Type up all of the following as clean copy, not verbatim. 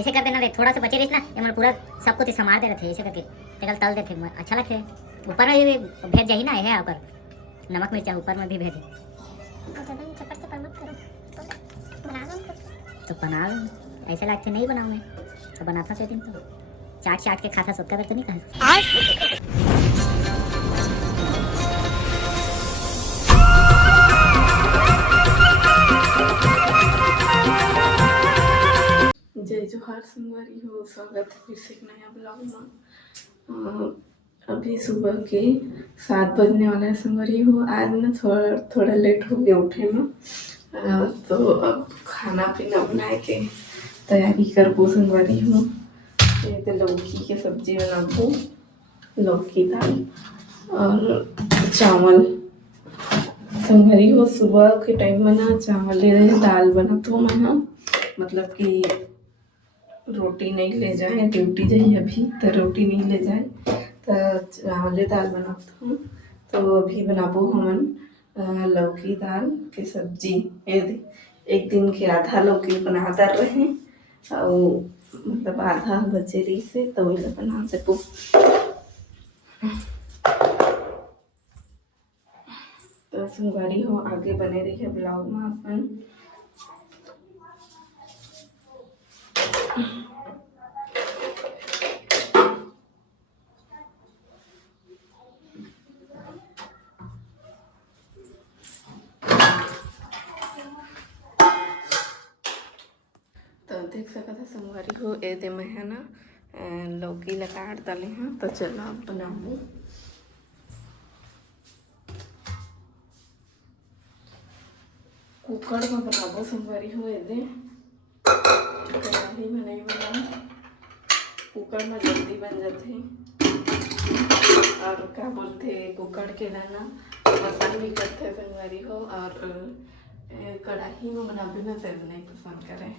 ऐसे कर देना रे, थोड़ा सा बचे रही ना, ये मतलब पूरा सब कुछ संभाल दे रहे थे ऐसे करके, तेल तल देते अच्छा लगते है। ऊपर में भी भेज जाही ना, है ऊपर नमक मिर्चा ऊपर में भी भेज दे। तो बना ऐसे लगते नहीं बनाऊँ मैं, तो बनाता से दिन तो चाट चाट के खाता सोता करते नहीं कहा। जय जोहार संगवारी हो, स्वागत है फिर से एक नया ब्लॉग में। अभी सुबह के 7 बजने वाला है संगवारी हो। आज ना थोड़ा लेट हो गया उठे में, तो अब खाना पीना बनाए के तैयारी करबो संगवारी हो। ये तो लौकी के सब्जी बनाबो, लौकी दाल और चावल संगवारी हो। सुबह के टाइम में ना चावल दाल बना तो मैं मतलब कि रोटी नहीं ले जाए, ड्यूटी जाइए अभी तो रोटी नहीं ले जाए तो चावल दाल बनाता हूँ। तो अभी बनाबो हमन लौकी दाल के सब्जी। एक दिन के आधा लौकी बना दर रहे और मतलब आधा बचे रही से तो वही बना सकूँ। तो संगवारी हो आगे बने रही है ब्लॉग में अपन। तो देख सकते हैं संगवारी हो, ए दे में है ना लौकी ला काट डाले हैं। तो चलो अब बनाबो। कुकर में बनाबो संगवारी हो। ए दे कढ़ाई में नहीं बनाओ, कुकर में जल्दी बन जाते और क्या बोलते कुकर के ना पसंद भी करते संगवारी हो। और कढ़ाई में बनाबे ना तेल नहीं पसंद करे।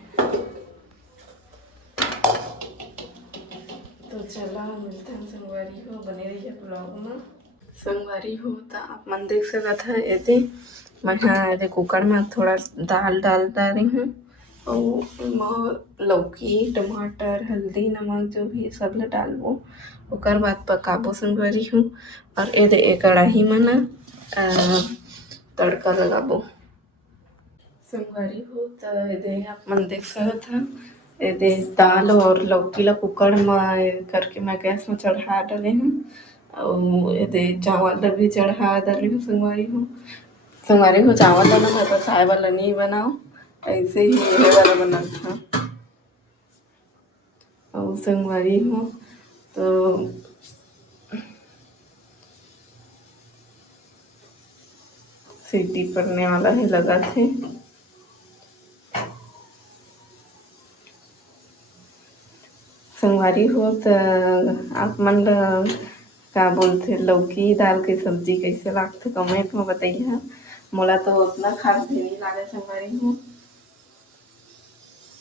तो चला मिलते हैं संगवारी हो, बने रही है ब्लॉग में संगवारी हो। तो आप मन देख सकते हैं यदि मैं हाँ कुकर में थोड़ा दाल डाल रही हूँ और लौकी टमाटर हल्दी नमक जो भी सब ला डालबो, ओकर बाद पकाबो संगवारी हूँ। और ये कढ़ाई में ना तड़का लगाबो संगवारी हो। तो ये आप मन देख सकते हैं ये दाल और लौकी ला कुकर में करके मैं गैस में चढ़ा डाले हूँ और ये चावल भी चढ़ा डाली हूँ संगवारी हूँ। संगवारी हो चावल वाला मैं तो खाए वाला नहीं बनाओ, ऐसे ही ये वाला बना था। और संगवारी हो तो सीटी पड़ने वाला है लगा थे। संगवारी हो तो आप मन का बोलते लौकी दाल की सब्जी कैसे लागते कमेंट में बताइए। मोला तो उतना खास भी नहीं लगे संगवारी हो,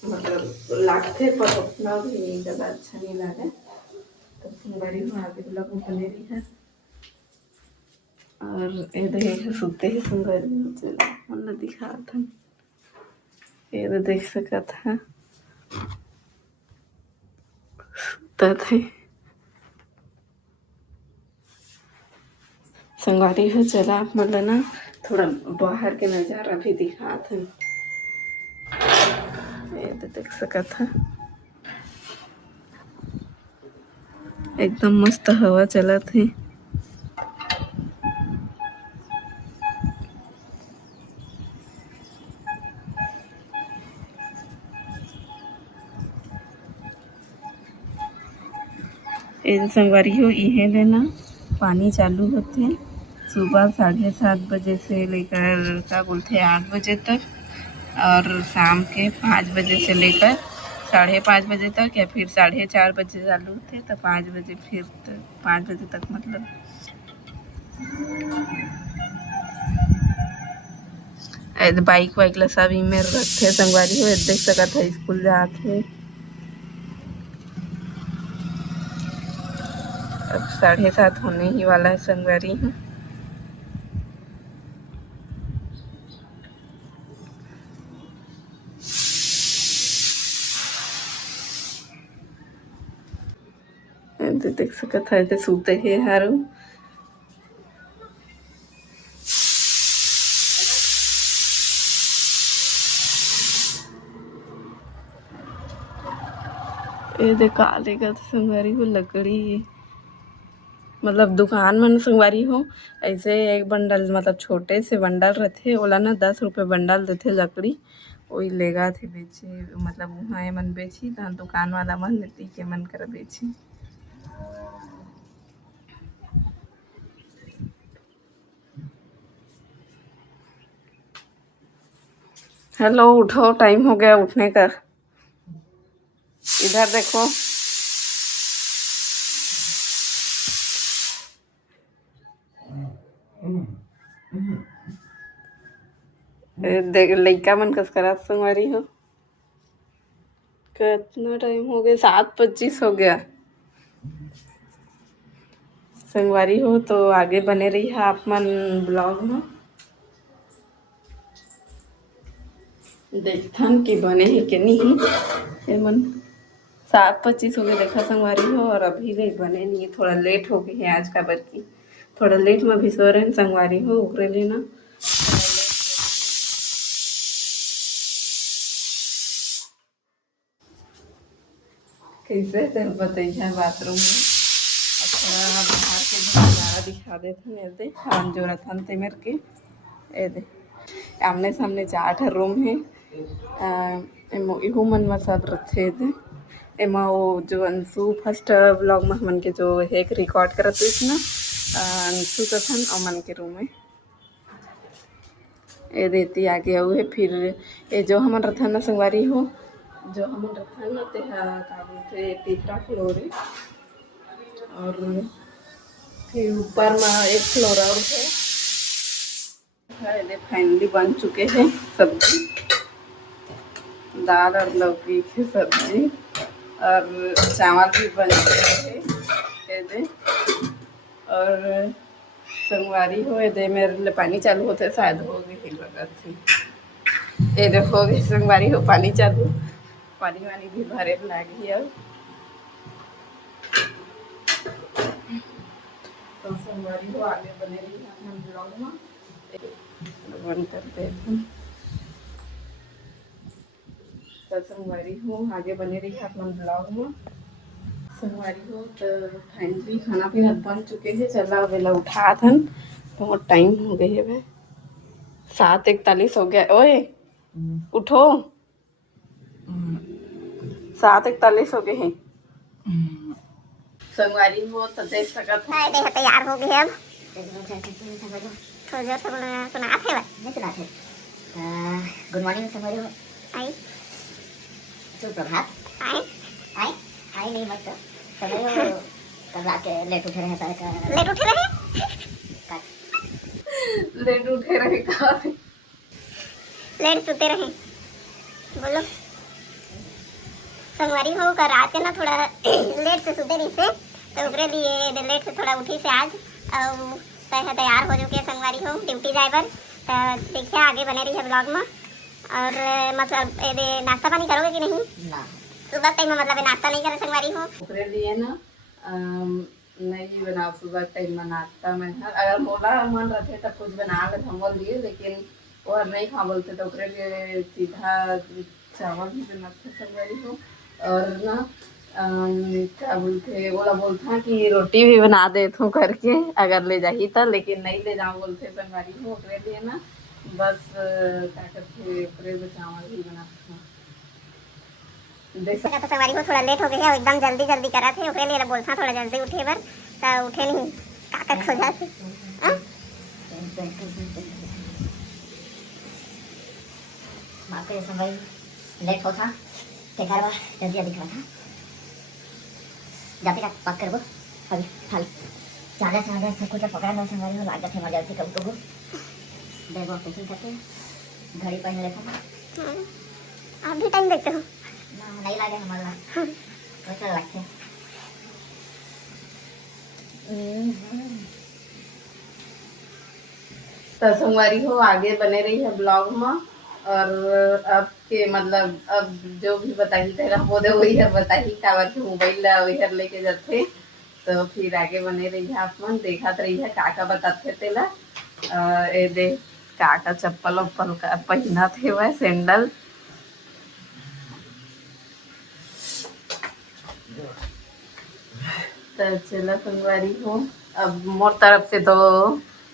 मतलब लागते पर उतना भी ज़्यादा अच्छा नहीं लगे। तो संगवारी हो आगे ब्लॉग में बने रही है। और ये सुते ही संगवारी हो, चलो मन दिखा था ये देख सका था थे संगवारी हो। चला आप मतलब ना थोड़ा बाहर के नज़ारा भी दिखा था, ये तो देख सका था एकदम मस्त हवा चला थी। संगवारी हो इहे लेना पानी चालू होते सुबह 7:30 बजे से लेकर क्या बोलते 8 बजे तक और शाम के 5 बजे से लेकर 5:30 बजे तक या फिर 4:30 बजे चालू होते तो 5 बजे फिर 5 बजे तक मतलब। बाइक वाइक ला सब इमें रखते संगवारी हो, देख सकते है स्कूल जाते। अब 7:30 होने ही वाला है संगवारी है। देख सकत है ते सूते हे हारू ये दे काले का संगवारी हो लकड़ी मतलब दुकान मन संगवारी हो ऐसे एक बंडल मतलब छोटे से बंडल रहते ओला ना 10 रुपये बंडल देते लकड़ी वही लेगा थे बेचे मतलब वहाँ ये मन बेची तो दुकान वाला मन लेती के मन कर बेची। हेलो उठो टाइम हो गया उठने का इधर देखो देख लइका मन कस करा संगवारी हो कितना टाइम हो गया 7:25 हो गया संगवारी हो तो आगे बने रही है आप मन ब्लॉग में देखथन कि बने ही कि नहीं ये मन 7:25 हो गए देखा संगवारी हो और अभी ले बने नहीं थोड़ा लेट हो गई है आज का बल्कि थोड़ा लेट में भी सो रहे संगवारी हो उकरे लेना कैसे तेरे बताइए बाथरूम में थोड़ा बाहर के नज़ारा दिखा देते हैं दे हम जो रथन ते मेरे के ए दे आमने सामने 4 रूम है इहू मन में सब रखे थे एमा वो जो अंशु फर्स्ट ब्लॉग में मन के जो एक रिकॉर्ड करत हुई ना अंशु कथन और मन के रूम में ये देती आगे आऊ है फिर ये जो हमन रथन ना संगवारी हो जो हमन रथन ना ते का बोलते तीसरा फ्लोर है और फिर ऊपर में एक फ्लोर और है फाइनली बन चुके हैं सब्जी दाल और लौकी की सब्जी और चावल भी बन चुके हैं और संगवारी हो दे मेरे लिए पानी चालू होते शायद हो गई लगा थी ये देखो संगवारी हो पानी चालू पानी वानी भी भरे लगी है तो संगवारी हो आगे बने रही हम ब्लॉग में बंद करते हैं तो संगवारी हो आगे बने रही अपना ब्लॉग में संगवारी हो तो फाइनली खाना पीना बन चुके हैं चला वेला उठा थन बहुत टाइम हो गई है भाई 7:41 हो गया ओए उठो 7:41 हो गए हैं संगवारी हो तो देख सकत है तैयार हो गए अब थोड़ा जोर से बोलना सुना थे नहीं सुना थे गुड मॉर्निंग संगवारी हो आई सुप्रभात आई आई आई नहीं मत संगवारी हो कल रात के लेट उठे रहे लेट उठे रहे लेट उठे रहे का लेट सोते रहे बोलो संगवारी हो कर रात के ना थोड़ा लेट से सोते रही से तो उसके लिए लेट से थोड़ा उठी से आज और तैयार हो चुके संगवारी हो ड्यूटी जाए पर तो देखिए आगे बने रही है ब्लॉग में और मतलब ये नाश्ता पानी करोगे कि नहीं ना सुबह टाइम में मतलब नाश्ता नहीं करे संगवारी हो उसके लिए ना नहीं बनाओ सुबह टाइम में नाश्ता में अगर मोला मन रहते तो कुछ बना ले हम लिए लेकिन वो नहीं खा बोलते तो उसके लिए सीधा चावल भी बनाते संगवारी हो और ना क्या बोलते बोला बोलता कि रोटी भी बना देता हूँ करके अगर ले जाही तो लेकिन नहीं ले जाऊँ बोलते संगवारी हो उसके लिए ना बस क्या करते चावल भी बनाते हूँ तो संगवारी को थोड़ा लेट हो गया एकदम जल्दी जल्दी करा थे उसके लिए बोलता थोड़ा जल्दी उठे बर तो उठे नहीं काकर खो जाते संगवारी लेट हो था तेकार बा जल्दी जल्दी करा था जाते का पक कर वो अभी खाली ज़्यादा से ज़्यादा सब कुछ पकड़ा दो संगवारी हो लाग जाते इमरजेंसी कब तो देखो पैकिंग करके घड़ी पहन लेता आप भी टाइम देखते हो ना नहीं लगे हमारा कैसा लगते तो संगवारी हो आगे बने रही है ब्लॉग में और अब के मतलब अब जो भी बताई तेरा वो दे वही है बताई कावर के मोबाइल वही लेके जाते तो फिर आगे बने रही आप मन देखत रही है का बताते तेला ए दे का चप्पल उप्पल का पहनत हे वह सैंडल। तो चला संगवारी हो अब मोर तरफ से तो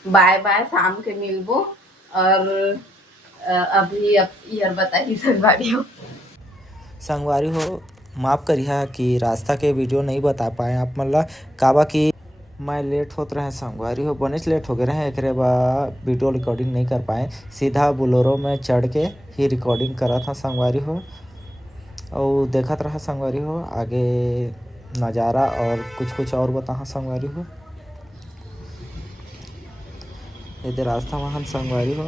बाय बाय, शाम के मिलबो। और अभी अब यार बताइए संगवारी हो। संगवारी हो माफ़ करिहा कि रास्ता के वीडियो नहीं बता पाए आप मन ला, काबा कि मैं लेट होत रहे संगवारी हो, बनेच लेट हो गए रहे एकरे वीडियो रिकॉर्डिंग नहीं कर पाए। सीधा बोलेरो में चढ़ के ही रिकॉर्डिंग करा था संगवारी हो। और देखत रहा संगवारी हो आगे नज़ारा और कुछ और बता संगवारी हो। ये रास्ता वहाँ संगवारी हो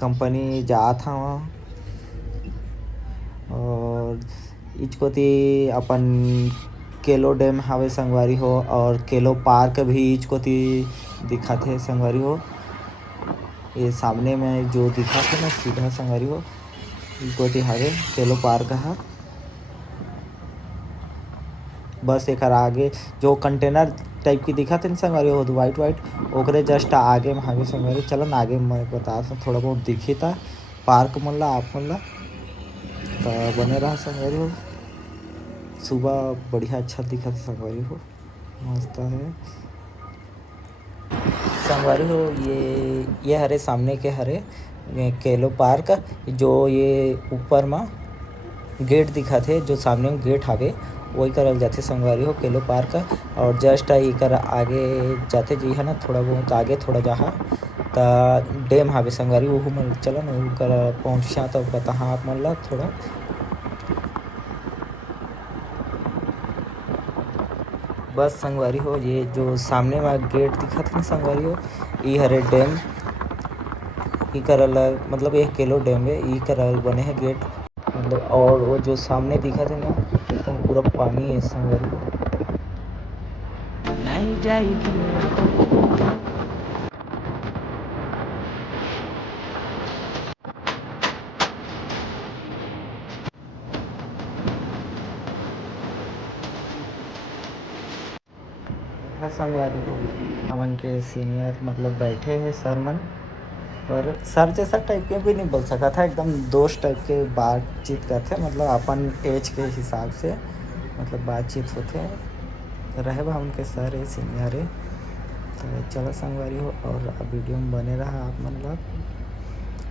कंपनी जात था वहाँ। और इचकोती अपन केलो डैम हावे संगवारी हो और केलो पार्क भी इचकोती दिखा थे संगवारी हो। ये सामने में जो दिखा थे ना सीधा संगवारी हो इचकोती हावे केलो पार्क है। बस एक आगे जो कंटेनर टाइप की दिखा थे संगवारी हो वाइट ओकरे जस्ट आगे में हावे संगवारी। चलन आगे मैं बता थोड़ा बहुत दिखी था पार्क मन ला आप मन ला, तो बने रहा संगवारी हो। सुबह बढ़िया अच्छा दिखा था संगवारी हो, मस्त है संगवारी हो। ये हरे सामने के हरे केलो पार्क जो ये ऊपर में गेट दिखा थे, जो सामने में गेट हावे वही करल जाते संगवारी हो केलो पार्क। और जस्ट इकर आगे जाते जी है ना थोड़ा बहुत आगे थोड़ा जहाँ तो डैम हावे संगवारी वो मन चलन कर पहुँचा तो बता आप मन ला थोड़ा। बस संगवारी हो ये जो सामने में गेट दिखा था ना संगवारी हो ये हरे डैम ई करल मतलब ये केलो डैम है ई करल बने है गेट मतलब। और वो जो सामने दिखा था ना एकदम पूरा पानी है संगवारी हो। नहीं जाएगी संगवारी हो। हमन के सीनियर मतलब बैठे हैं सर मन, पर सर जैसा टाइप के भी नहीं बोल सका था, एकदम दोस्त टाइप के बातचीत करते मतलब अपन एज के हिसाब से मतलब बातचीत होते रहे बा उनके सर है सीनियर है। तो चलो संगवारी हो और अब वीडियो में बने रहा आप मतलब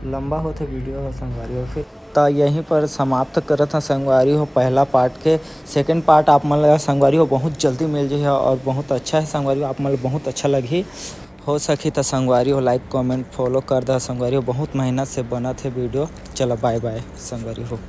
लंबा होते वीडियो संगवारी हो। फिर तो यहीं पर समाप्त करत था संगवारी हो पहला पार्ट के। सेकंड पार्ट आप मन संगवारी हो बहुत जल्दी मिल जाए और बहुत अच्छा है संगवारी हो, आप मन बहुत अच्छा लगी हो सकी तो संगवारी हो लाइक कमेंट फॉलो कर दा संगवारी हो। बहुत मेहनत से बना थे वीडियो। चलो बाय बाय संगवारी हो।